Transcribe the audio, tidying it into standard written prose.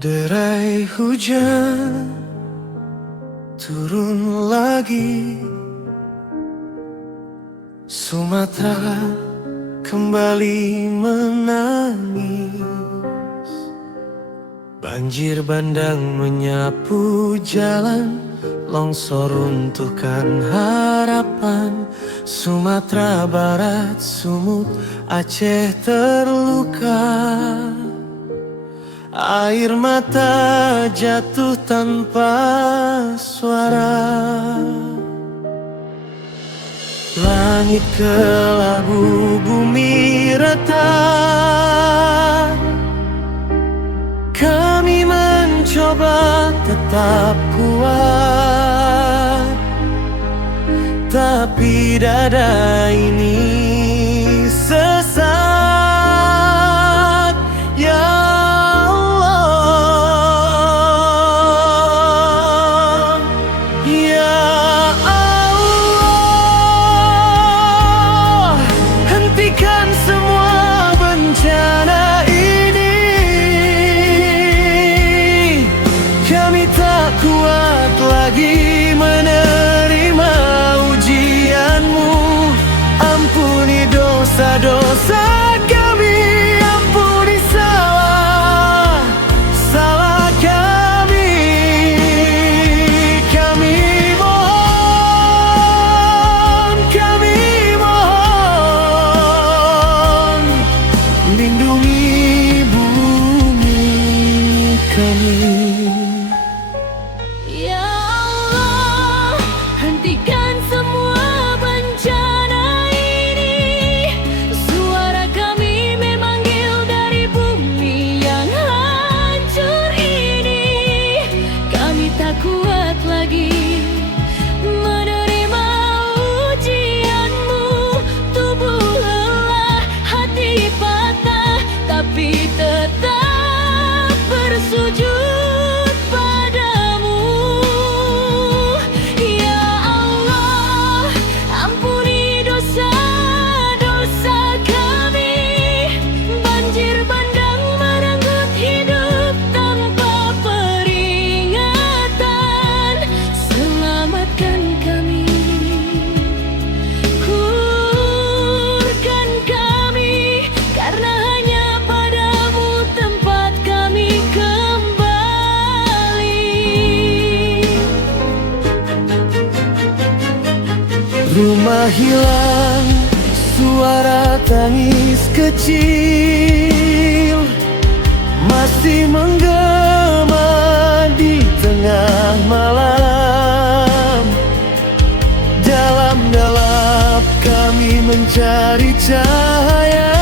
Derai hujan turun lagi, Sumatera kembali menangis. Banjir bandang menyapu jalan, longsor runtuhkan harapan. Sumatera Barat, Sumut, Aceh terluka. Air mata jatuh tanpa suara. Langit kelabu, bumi retak. Kami mencoba tetap kuat, tapi dada ini sesak. Ya Allah, ya Allah, hentikan semua bencana ini. Kami tak kuat lagi menerima ujianmu. Ampuni dosa-dosa kami, ampuni salah kami. Kami mohon, lindungi bumi kami. Ya Allah, hentikan semua bencana ini. Suara kami memanggil dari bumi yang hancur ini. Kami tak kuat lagi menerima ujianmu. Tubuh lelah, hati patah, tapi tetap bersujud padamu. Ya Allah, ampuni dosa-dosa kami. Banjir bandang merenggut hidup tanpa peringatan. Selamatkan kami, kurkan kami, karena hanya padamu tempat kami kembali. Rumah hilang, suara tangis kecil masih menggema di tengah malam. Dalam-dalam kami mencari cahaya.